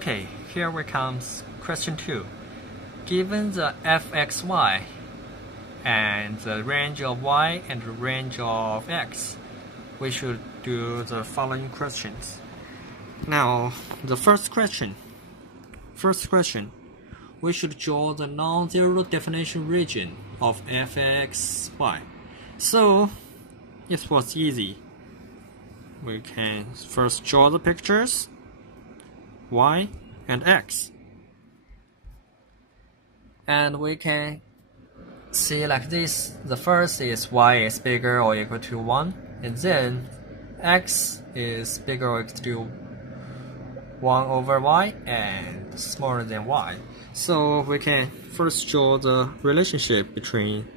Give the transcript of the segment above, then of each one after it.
Okay, here we comes question 2. Given the fxy and the range of y and the range of x, we should do the following questions. Now, the first question, we should draw the non-zero definition region of fxy. So, it was easy. We can first draw the pictures, y and x. And we can see like this. The first is y is bigger or equal to 1, and then x is bigger or equal to 1 over y and smaller than y. So we can first draw the relationship between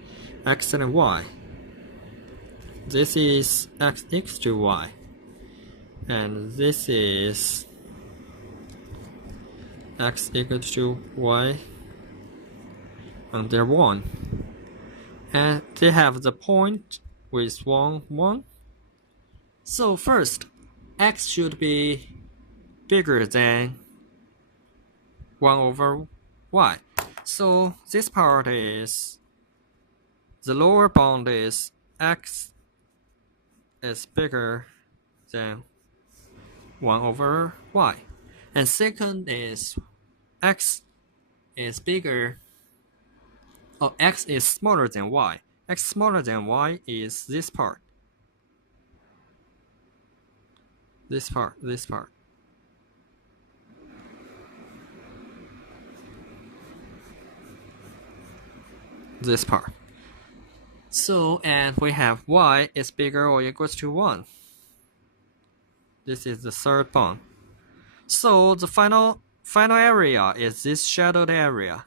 x and y. This is x equals to y, and this is x equals to y under 1. And they have the point with 1, 1. So first, x should be bigger than 1 over y. So this part is, the lower bound is x is bigger than 1 over y. And second is x is bigger, or x is smaller than y. X smaller than y is this part. This part. This part. So, and we have y is bigger or equals to 1. This is the third bound. So the final area is this shadowed area,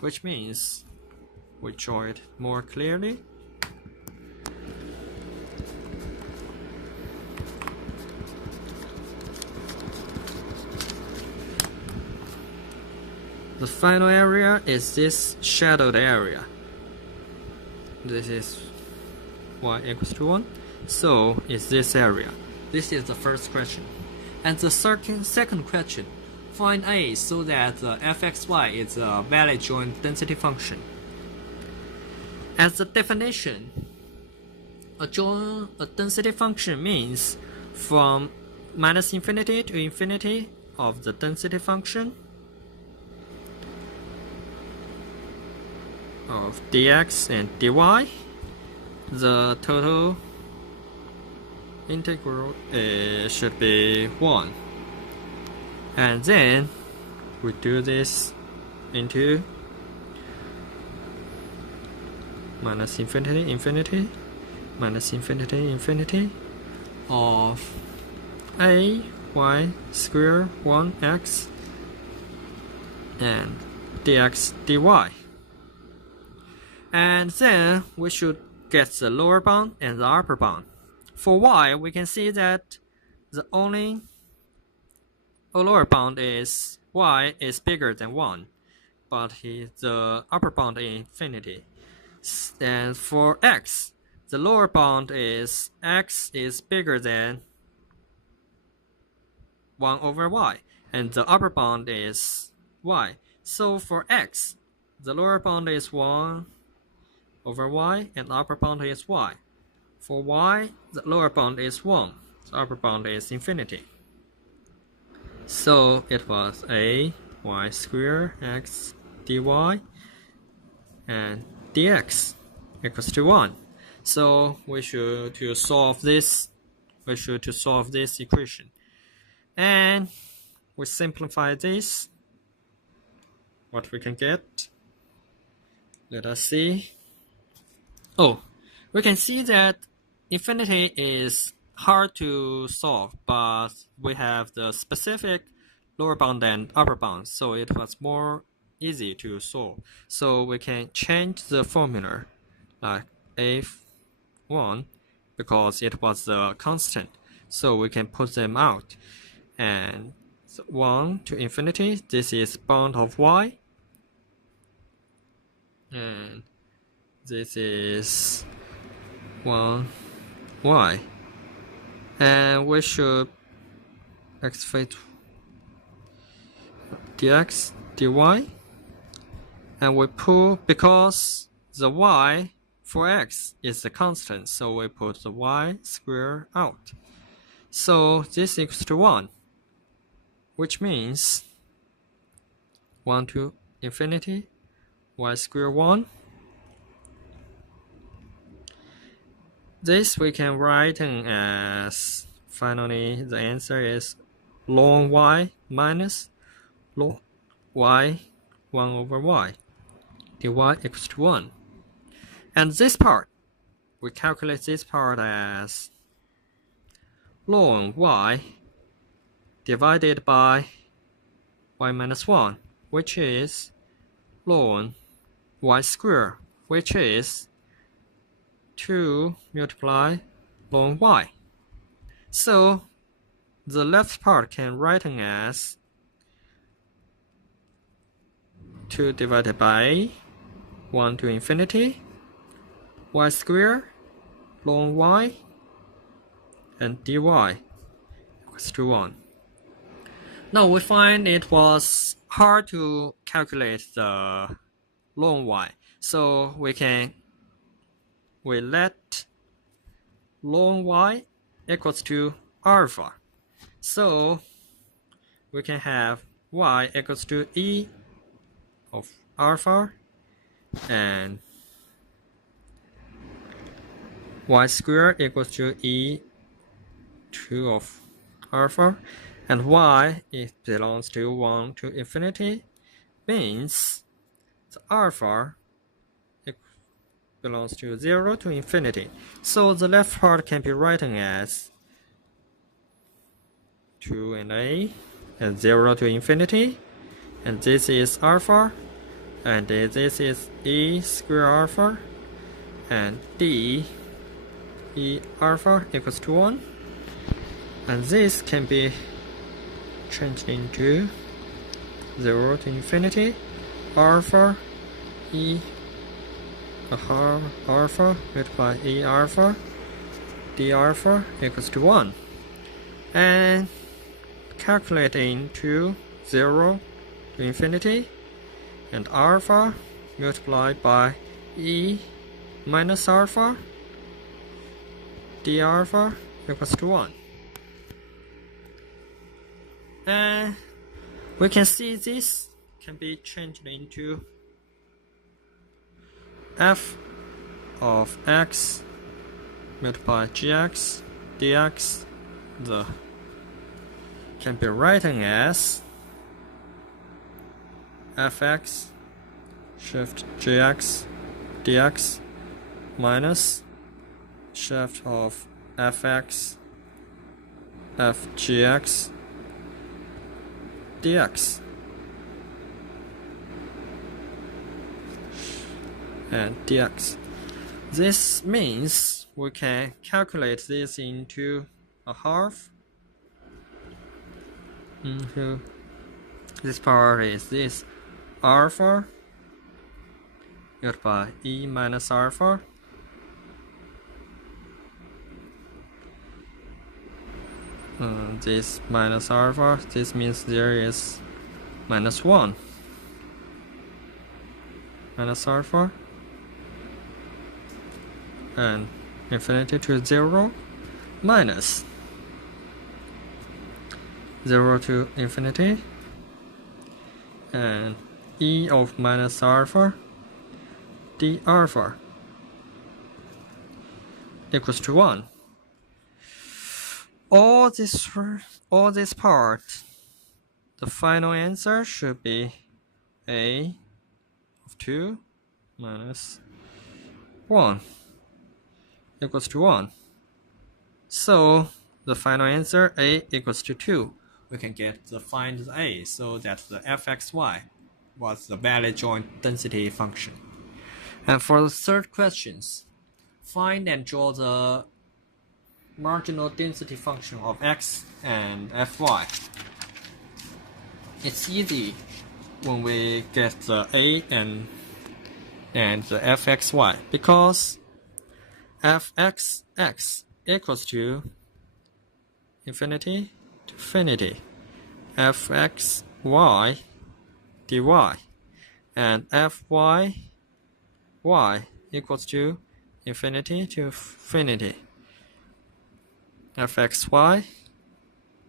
which means we draw it more clearly. The final area is this shadowed area. This is y equals to 1. So it's this area. This is the first question. And the second question, find A so that the fxy is a valid joint density function. As a definition, a density function means from minus infinity to infinity of the density function of dx and dy, the total integral should be 1. And then we do this into minus infinity, infinity, minus infinity, infinity of a y square 1x and dx dy. And then we should get the lower bound and the upper bound. For y, we can see that the only lower bound is y is bigger than 1, but the upper bound is infinity. And for x, the lower bound is x is bigger than 1 over y, and the upper bound is y. So for x, the lower bound is 1 over y, and the upper bound is y. For y, the lower bound is 1, the upper bound is infinity. So it was a y square x dy and dx equals to 1. So we should to solve this equation. And we simplify this. What we can get? Let us see. Oh, we can see that infinity is hard to solve, but we have the specific lower bound and upper bound, so it was more easy to solve. So we can change the formula like a1 because it was a constant, so we can put them out. And 1 to infinity, this is bound of y, and this is 1 y, and we should activate dx dy, and we put, because the y for x is the constant, so we put the y square out. So this equals to 1, which means 1 to infinity, y square 1. This we can write as, finally, the answer is ln y minus ln y 1 over y dy equals to 1. And this part, we calculate this part as ln y divided by y minus 1, which is ln y squared, which is 2 multiply ln y. So the left part can write as 2 divided by 1 to infinity y squared ln y and dy equals to 1. Now we find it was hard to calculate the ln y, so we let ln y equals to alpha. So we can have y equals to e of alpha and y squared equals to e2 of alpha, and y, it belongs to 1 to infinity, means the alpha belongs to 0 to infinity. So the left part can be written as 2 and a and 0 to infinity, and this is alpha, and this is e square alpha, and d e alpha equals to 1, and this can be changed into 0 to infinity alpha e alpha multiplied by e alpha d alpha equals to 1, and calculate into 0 to infinity, and alpha multiplied by e minus alpha d alpha equals to 1. And we can see this can be changed into f of x multiplied gx dx. The can be written as fx shift gx dx minus shift of fx fgx dx and dx. This means we can calculate this into a half. This part is this alpha multiplied by e minus alpha this minus alpha, this means there is minus 1 minus alpha and infinity to 0 minus 0 to infinity and e of minus alpha d alpha equals to 1. All this part, the final answer should be a of 2 minus 1 equals to 1. So the final answer, a equals to 2. We can get the find a, so that the fxy was the valid joint density function. And for the third questions, find and draw the marginal density function of x and fy. It's easy when we get the a and the fxy, because fxx equals to infinity to infinity, fx y dy, and fy y equals to infinity to infinity fxy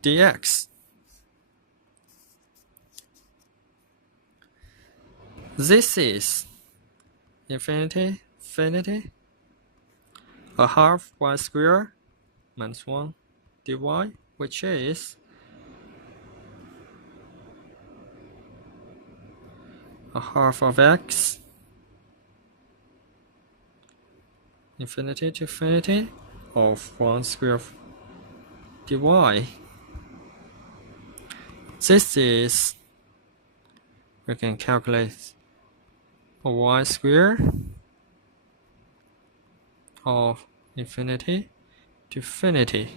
dx. This is infinity, a half y squared minus 1 dy, which is a half of x infinity to infinity of 1 square dy. This is, we can calculate a y squared of infinity to infinity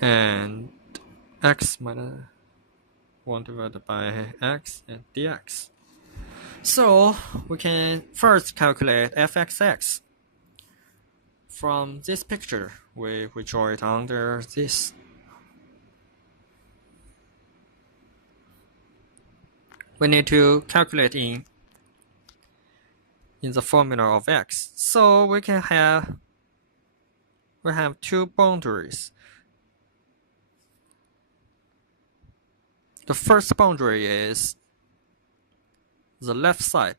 and x minus 1 divided by x and dx. So we can first calculate fxx. From this picture, we draw it under this. We need to calculate in the formula of x. So we have two boundaries. The first boundary is the left side,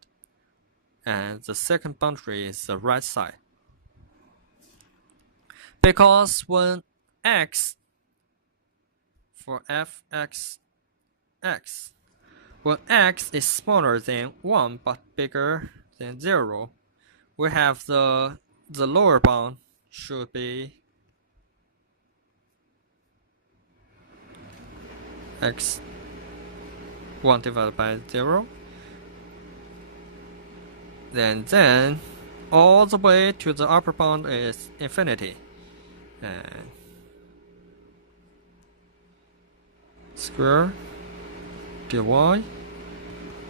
and the second boundary is the right side. Because when x, for fxx, when x is smaller than 1 but bigger than 0, we have the lower bound should be x 1 divided by 0. Then all the way to the upper bound is infinity. And square dy,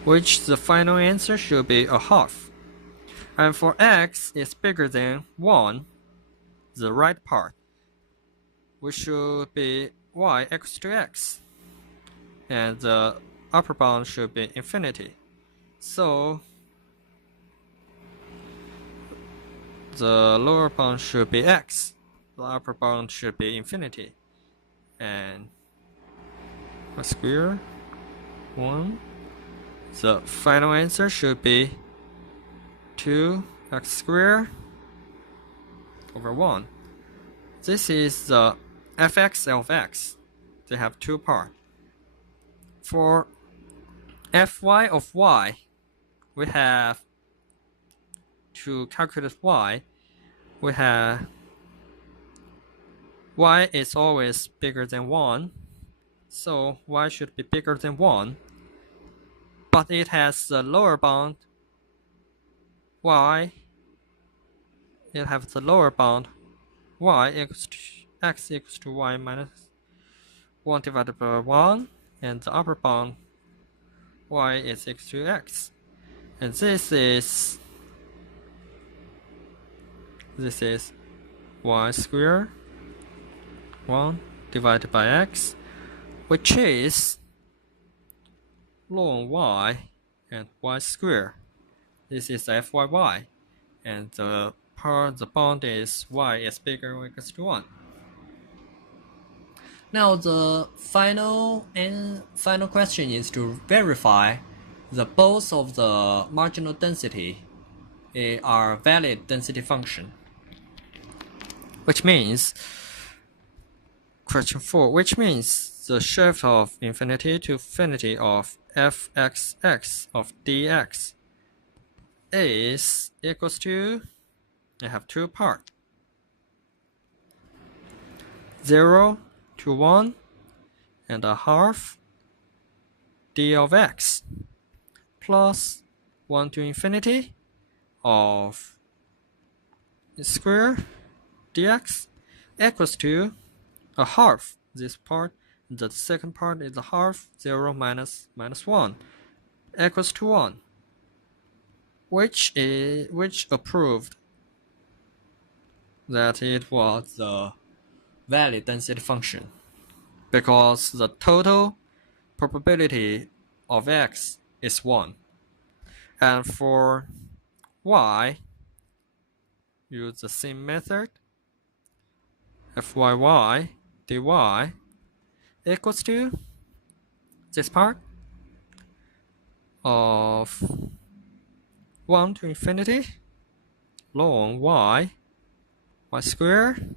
which the final answer should be a half. And for x is bigger than 1, the right part, which should be y equals to x, and the upper bound should be infinity. So the lower bound should be x, the upper bound should be infinity, and a square 1. The final answer should be 2x squared over 1. This is the fx of x. They have two parts. For fy of y, we have to calculate y. We have y is always bigger than 1, so y should be bigger than 1, but it has the lower bound y. It has the lower bound y equals to x equals to y minus 1 divided by 1, and the upper bound y is equal to x, and this is y squared 1 divided by x, which is ln y and y squared. This is fyy, and the bound is y is bigger or equals to 1. Now the final question is to verify that both of the marginal density are valid density function. Which means, question 4, which means the shift of infinity to infinity of fxx of dx is equals to, I have two parts, 0 to 1 and a half d of x plus 1 to infinity of square dx equals to a half. This part, the second part is a half, 0 minus 1 equals to 1, which approved that it was the valid density function, because the total probability of x is 1. And for y, use the same method. Fyy dy equals to this part of 1 to infinity ln y squared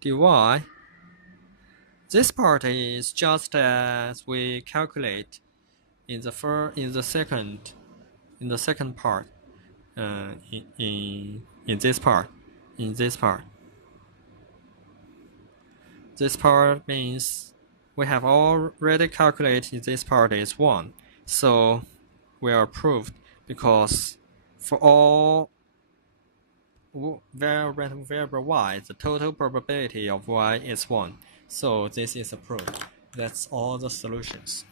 dy. This part is just as we calculate in the second part, in this part. This part means we have already calculated this part is 1, so we are proved, because for all variable y, the total probability of y is 1. So this is approved. That's all the solutions.